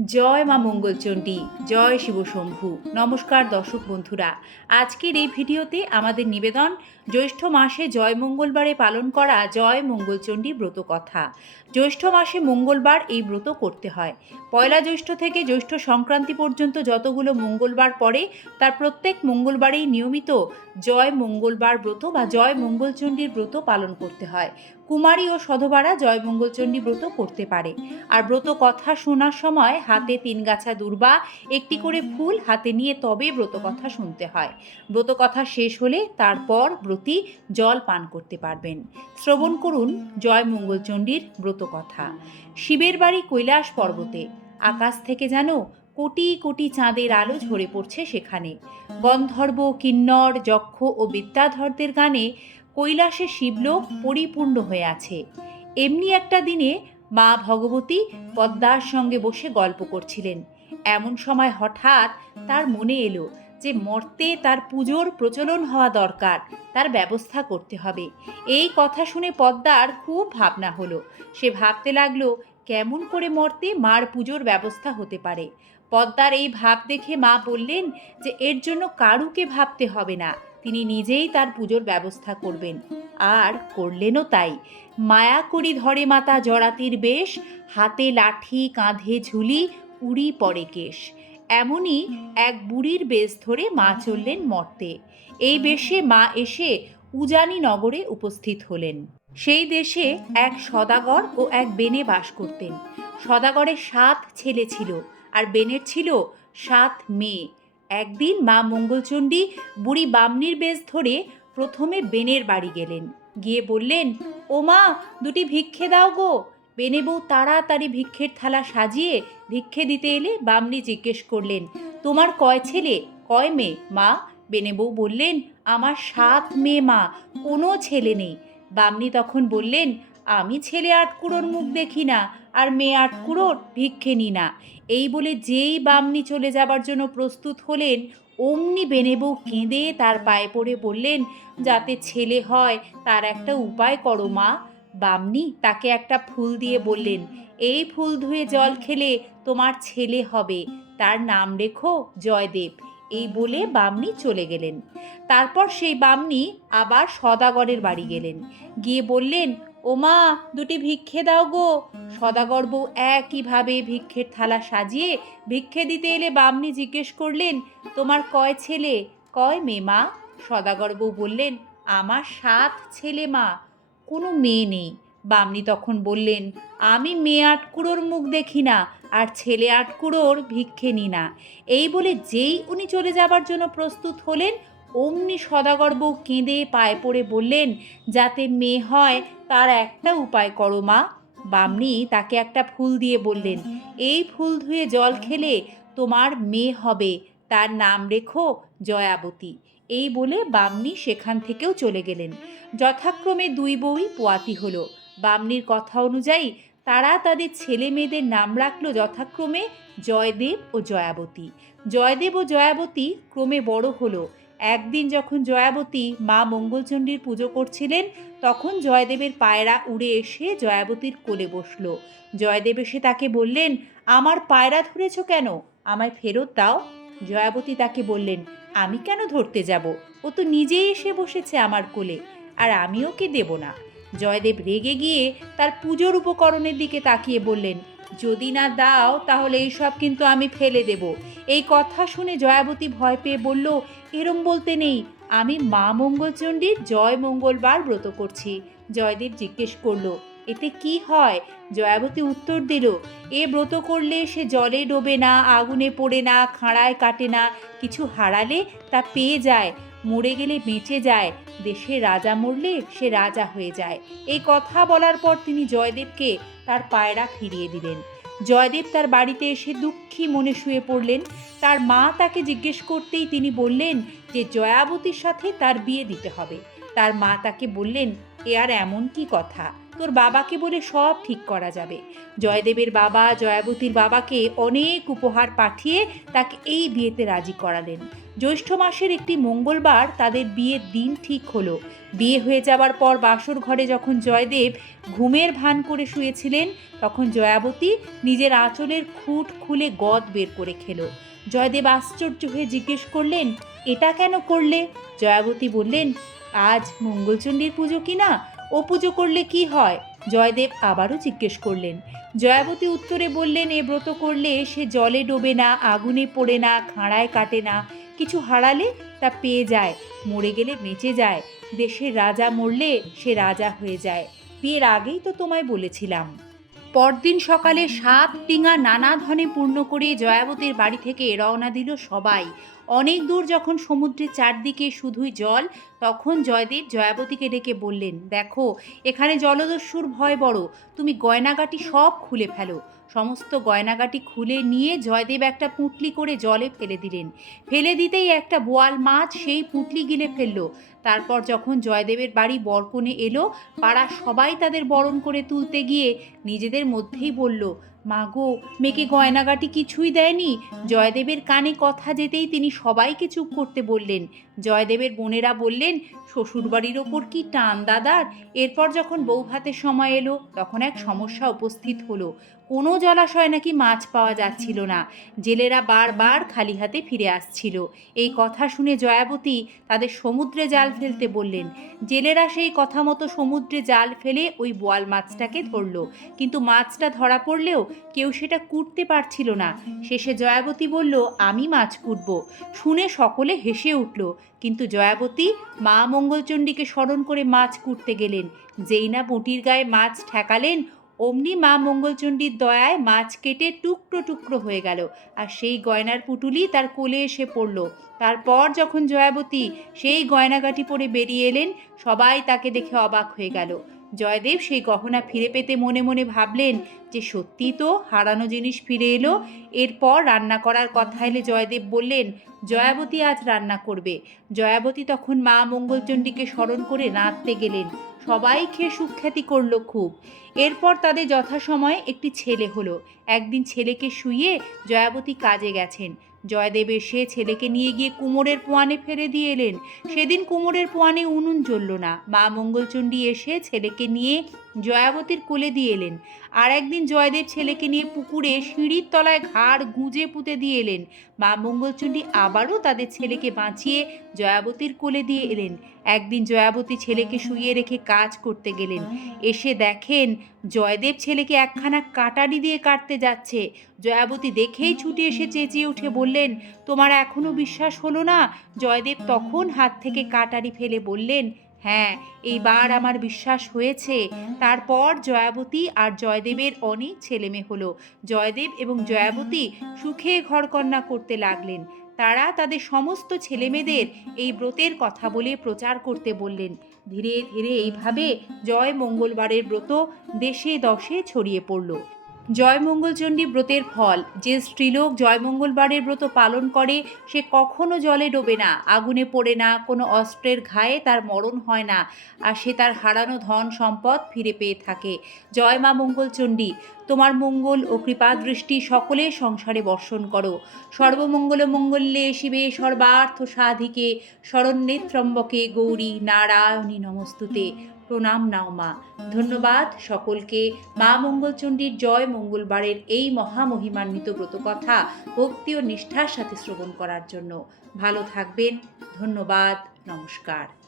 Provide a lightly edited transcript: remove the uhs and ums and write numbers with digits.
জয় মা মঙ্গলচণ্ডী, জয় শিবশম্ভু। নমস্কার দর্শক বন্ধুরা, আজকের এই ভিডিওতে আমাদের নিবেদন জ্যৈষ্ঠ মাসে জয় মঙ্গলবারে পালন করা জয় মঙ্গলচণ্ডী ব্রত কথা। জ্যৈষ্ঠ মাসে মঙ্গলবার এই ব্রত করতে হয়। পয়লা জ্যৈষ্ঠ থেকে জ্যৈষ্ঠ সংক্রান্তি পর্যন্ত যতগুলো মঙ্গলবার পড়ে তার প্রত্যেক মঙ্গলবারেই নিয়মিত জয় মঙ্গলবার ব্রত বা জয় মঙ্গলচণ্ডীর ব্রত পালন করতে হয়। কুমারী ও সধবারা জয় মঙ্গলচণ্ডী ব্রত করতে পারে। আর ব্রত কথা শোনার সময় হাতে ৩ গাছা দূর্বা, একটি করে ফুল হাতে নিয়ে তবে ব্রত কথা শুনতে হয়। ব্রত কথা শেষ হলে তারপর ব্রতী জল পান করতে পারবেন। শ্রবণ করুন জয় মঙ্গলচণ্ডীর ব্রত কথা। শিবের বাড়ি কৈলাস পর্বতে। আকাশ থেকে যেন কোটি কোটি চাঁদের আলো ঝরে পড়ছে সেখানে। গন্ধর্ব, কিন্নর, যক্ষ ও বিদ্যাধরদের গানে কৈলাসে শিবলোক পরিপূর্ণ হয়ে আছে। এমনি একটা দিনে মা ভগবতী পদ্মার সঙ্গে বসে গল্প করছিলেন। এমন সময় হঠাৎ তার মনে এলো যে মর্তে তার পুজোর প্রচলন হওয়া দরকার, তার ব্যবস্থা করতে হবে। এই কথা শুনে পদ্মার খুব ভাবনা হলো। সে ভাবতে লাগলো কেমন করে মর্তে মার পুজোর ব্যবস্থা হতে পারে। পদ্মার এই ভাব দেখে মা বললেন যে এর জন্য কারুকে ভাবতে হবে না, তিনি নিজেই তার পুজোর ব্যবস্থা করবেন। আর করলেনও তাই। মায়া করি ধরে মাতা জরাতির বেশ, হাতে লাঠি কাঁধে ঝুলি, উড়ি পড়ে কেশ। এমনই এক বুড়ির বেশ ধরে মা চললেন মর্তে। এই বেশে মা এসে উজানি নগরে উপস্থিত হলেন। সেই দেশে এক সদাগর ও এক বেনে বাস করতেন। সদাগরের 7 ছেলে ছিল আর বেনের ছিল 7 মেয়ে। একদিন মা মঙ্গলচণ্ডী বুড়ি বামনির বেশ ধরে প্রথমে বেনের বাড়ি গেলেন। গিয়ে বললেন, ও মা, 2টি ভিক্ষে দাও গো। বেনে বউ তাড়াতাড়ি ভিক্ষের থালা সাজিয়ে ভিক্ষে দিতে এলে বামনি জিজ্ঞেস করলেন, তোমার কয় ছেলে কয় মেয়ে মা? বেনে বউ বললেন, আমার 7 মেয়ে মা, কোনো ছেলে নেই। বামনি তখন বললেন, আমি ছেলে 8 কুঁড়োর মুখ দেখি না আর মেয়ে 8 কুঁড়োর ভিক্ষে নি না। এই বলে যেই বামনি চলে যাবার জন্য প্রস্তুত হলেন, অমনি বেনে বউ কেঁদে তার পায়ে পড়ে বললেন, যাতে ছেলে হয় তার একটা উপায় করো মা। বামনি তাকে একটা ফুল দিয়ে বললেন, এই ফুল ধুয়ে জল খেলে তোমার ছেলে হবে, তার নাম রেখো জয়দেব। এই বলে বামনি চলে গেলেন। তারপর সেই বামনি আবার সদাগরের বাড়ি গেলেন। গিয়ে বললেন, ও মা, 2টি ভিক্ষে দাও গো। সদাগর বউ একইভাবে ভিক্ষের থালা সাজিয়ে ভিক্ষে দিতে এলে বামনি জিজ্ঞেস করলেন, তোমার কয় ছেলে কয় মেয়ে মা? সদাগর বউ বললেন, আমার 7 ছেলে মা, কোনো মেয়ে নেই। বামনি তখন বললেন, আমি মেয়ে 8 কুঁড়োর মুখ দেখি না আর ছেলে 8 কুঁড়োর ভিক্ষে নি না। এই বলে যেই উনি চলে যাবার জন্য প্রস্তুত হলেন, অমনি সদাগর বউ কেঁদে পায়ে পড়ে বললেন, যাতে মেয়ে হয় তার একটা উপায় করো মা। বামনি তাকে একটা ফুল দিয়ে বললেন, এই ফুল ধুয়ে জল খেলে তোমার মেয়ে হবে, তার নাম রেখো জয়াবতী। এই বলে বামনি সেখান থেকেও চলে গেলেন। যথাক্রমে 2 বউই পোয়াতি হলো। বামনির কথা অনুযায়ী তারা তাদের ছেলে মেয়েদের নাম রাখল যথাক্রমে জয়দেব ও জয়াবতী। জয়দেব ও জয়াবতী ক্রমে বড় হলো। একদিন যখন জয়াবতী মা মঙ্গলচণ্ডীর পুজো করছিলেন, তখন জয়দেবের পায়রা উড়ে এসে জয়াবতীর কোলে বসল। জয়দেব এসে তাকে বললেন, আমার পায়রা ধরেছ কেন? আমায় ফেরত দাও। জয়াবতী তাকে বললেন, আমি কেন ধরতে যাব? ও তো নিজেই এসে বসেছে আমার কোলে, আর আমি ওকে দেব না। জয়দেব রেগে গিয়ে তার পুজোর উপকরণের দিকে তাকিয়ে বললেন, যদি না দাও তাহলে এইসব কিন্তু আমি ফেলে দেব। এই কথা শুনে জয়াবতী ভয় পেয়ে বলল, এরম বলতে নেই, আমি মা মঙ্গলচণ্ডীর জয় মঙ্গলবার ব্রত করছি। জয়দেব জিজ্ঞেস করলো, এতে কি হয়? জয়াবতী উত্তর দিল, এ ব্রত করলে সে জলে ডোবে না, আগুনে পড়ে না, খাঁড়ায় কাটে না, কিছু হারালে তা পেয়ে যায়, মরে গেলে বেঁচে যায়, দেশের রাজা মরলে সে রাজা হয়ে যায়। এই কথা বলার পর তিনি জয়দেবকে তার পায়রা ফিরিয়ে দিলেন। জয়দেব তার বাড়িতে এসে দুঃখী মনে শুয়ে পড়লেন। তার মা তাকে জিজ্ঞেস করতেই তিনি বললেন যে জয়াবতীর সাথে তার বিয়ে দিতে হবে। তার মা তাকে বললেন, এ আর এমন কি কথা, তোর বাবাকে বলে সব ঠিক করা যাবে। জয়দেবের বাবা জয়াবতীর বাবাকে অনেক উপহার পাঠিয়ে তাকে এই বিয়েতে রাজি করালেন। জ্যৈষ্ঠ মাসের একটি মঙ্গলবার তাদের বিয়ের দিন ঠিক হলো। বিয়ে হয়ে যাবার পর বাসর ঘরে যখন জয়দেব ঘুমের ভান করে শুয়েছিলেন, তখন জয়াবতী নিজের আঁচলের খুঁট খুলে গদ বের করে খেলো। জয়দেব আশ্চর্য হয়ে জিজ্ঞেস করলেন, এটা কেন করলে? জয়াবতী বললেন, আজ মঙ্গলচণ্ডীর পুজো কি না? ও পুজো করলে কি হয়? জয়দেব আবারও জিজ্ঞেস করলেন। জয়াবতী উত্তরে বললেন, এ ব্রত করলে সে জলে ডোবে না, আগুনে পড়ে না, খাঁড়ায় কাটে না, কিছু হারালে তা পেয়ে যায়, মরে গেলে বেঁচে যায়, দেশের রাজা মরলে সে রাজা হয়ে যায়। বিয়ের আগেই তো তোমায় বলেছিলাম। পরদিন সকালে 7 ডিঙা নানা ধনে পূর্ণ করে জয়াবতীর বাড়ি থেকে রওনা দিল সবাই। অনেক দূর যখন সমুদ্রের চারদিকে শুধুই জল, তখন জয়দেব জয়াবতীকে ডেকে বললেন, দেখো এখানে জলদস্যুর ভয় বড়, তুমি গয়নাগাটি সব খুলে ফেলো। সমস্ত গয়নাগাটি খুলে নিয়ে জয়দেব একটা পুঁটলি করে জলে ফেলে দিলেন। ফেলে দিতেই একটা বোয়াল মাছ সেই পুঁটলি গিলে ফেললো। তারপর যখন জয়দেবের বাড়ি বরকনে এলো, পাড়ার সবাই তাদের বরণ করে তুলতে গিয়ে নিজেদের মধ্যেই বলল, মাগো, মেয়েকে গয়নাগাটি কিছুই দেয়নি। জয়দেবের কানে কথা যেতেই তিনি সবাইকে চুপ করতে বললেন। জয়দেবের বোনেরা বললেন, শ্বশুরবাড়ির ওপর কি টান দাদার। এরপর যখন বৌভাতের সময় এলো, তখন এক সমস্যা উপস্থিত হলো। কোনো জলাশয়ে নাকি মাছ পাওয়া যাচ্ছিল না। জেলেরা বারবার খালি হাতে ফিরে আসছিল। এই কথা শুনে জয়াবতী তাদের সমুদ্রে জাল ফেলতে বললেন। জেলেরা সেই কথা মতো সমুদ্রে জাল ফেলে ওই বোয়াল মাছটাকে ধরল, কিন্তু মাছটা ধরা পড়লেও কেউ সেটা কুটতে পারছিল না। শেষে জয়াবতী বলল, আমি মাছ কুটব। শুনে সকলে হেসে উঠল, কিন্তু জয়াবতী মা মঙ্গলচণ্ডীকে স্মরণ করে মাছ কুটতে গেলেন। যেই না বটির গায়ে মাছ ঠেকালেন, অমনি মা মঙ্গলচণ্ডীর দয়ায় মাছ কেটে টুকরো টুকরো হয়ে গেল, আর সেই গয়নার পুটুলি তার কোলে এসে পড়ল। তারপর যখন জয়াবতী সেই গয়নাগাটি পরে বেরিয়ে এলেন, সবাই তাকে দেখে অবাক হয়ে গেল। জয়দেব সেই গহনা ফিরে পেতে মনে মনে ভাবলেন যে সত্যি তো হারানো জিনিস ফিরে এলো। এরপর রান্না করার কথা এলে জয়দেব বললেন, জয়াবতী আজ রান্না করবে। জয়াবতী তখন মা মঙ্গলচণ্ডীকে স্মরণ করে নাচতে গেলেন। সবাই খেয়ে সুখ্যাতি করল খুব। এরপর তাদের যথাসময়ে একটি ছেলে হলো। একদিন ছেলেকে শুইয়ে জয়াবতী কাজে গেছেন। জয়দেব এসে ছেলেকে নিয়ে গিয়ে কুমোরের পোয়ানে ফেলে দিয়ে এলেন। সেদিন কুমোরের পোয়ানে উনুন জ্বলল না। মা মঙ্গলচণ্ডী এসে ছেলেকে নিয়ে জয়াবতীর কোলে দিয়ে এলেন। আর একদিন জয়দেব ছেলেকে নিয়ে পুকুরে সিঁড়ির তলায় ঘাড় গুঁজে পুঁতে দিয়ে এলেন। মা মঙ্গলচণ্ডী আবারও তাদের ছেলেকে বাঁচিয়ে জয়াবতীর কোলে দিয়ে এলেন। একদিন জয়াবতী ছেলেকে শুইয়ে রেখে কাজ করতে গেলেন। এসে দেখেন জয়দেব ছেলেকে একখানা কাটারি দিয়ে কাটতে যাচ্ছে। জয়াবতী দেখেই ছুটে এসে চেঁচিয়ে উঠে বললেন, তোমার এখনো বিশ্বাস হলো না? জয়দেব তখন হাত থেকে কাটারি ফেলে বললেন, হ্যাঁ, এইবার আমার বিশ্বাস হয়েছে। তারপর জয়াবতী আর জয়দেবের অনেক ছেলেমেয়ে হলো। জয়দেব এবং জয়াবতী সুখে ঘরকন্না করতে লাগলেন। তারা তাদের সমস্ত ছেলেমেয়েদের এই ব্রতের কথা বলে প্রচার করতে বললেন। ধীরে ধীরে এইভাবে জয় মঙ্গলবারের ব্রত দেশে দশে ছড়িয়ে পড়ল। জয়মঙ্গলচণ্ডী ব্রতের ফল, যে স্ত্রীলোক জয়মঙ্গলবারের ব্রত পালন করে সে কখনো জলে ডোবে না, আগুনে পড়ে না, কোনো অস্ত্রের ঘায়ে তার মরণ হয় না, আর সে তার হারানো ধন সম্পদ ফিরে পেয়ে থাকে। জয় মা মঙ্গলচণ্ডী, তোমার মঙ্গল ও কৃপা দৃষ্টি সকলের সংসারে বর্ষণ করো। সর্বমঙ্গল মঙ্গলে শিবে সর্বার্থ সাধিকে শরণ্যে ত্র্যম্বকে গৌরী নারায়ণী নমস্তুতে। প্রণাম নাও মা। ধন্যবাদ সকলকে মা মঙ্গলচণ্ডীর জয় মঙ্গলবারের এই মহামহিমান্বিত ব্রতকথা ভক্তি ও নিষ্ঠার সাথে শ্রবণ করার জন্য। ভালো থাকবেন। ধন্যবাদ। নমস্কার।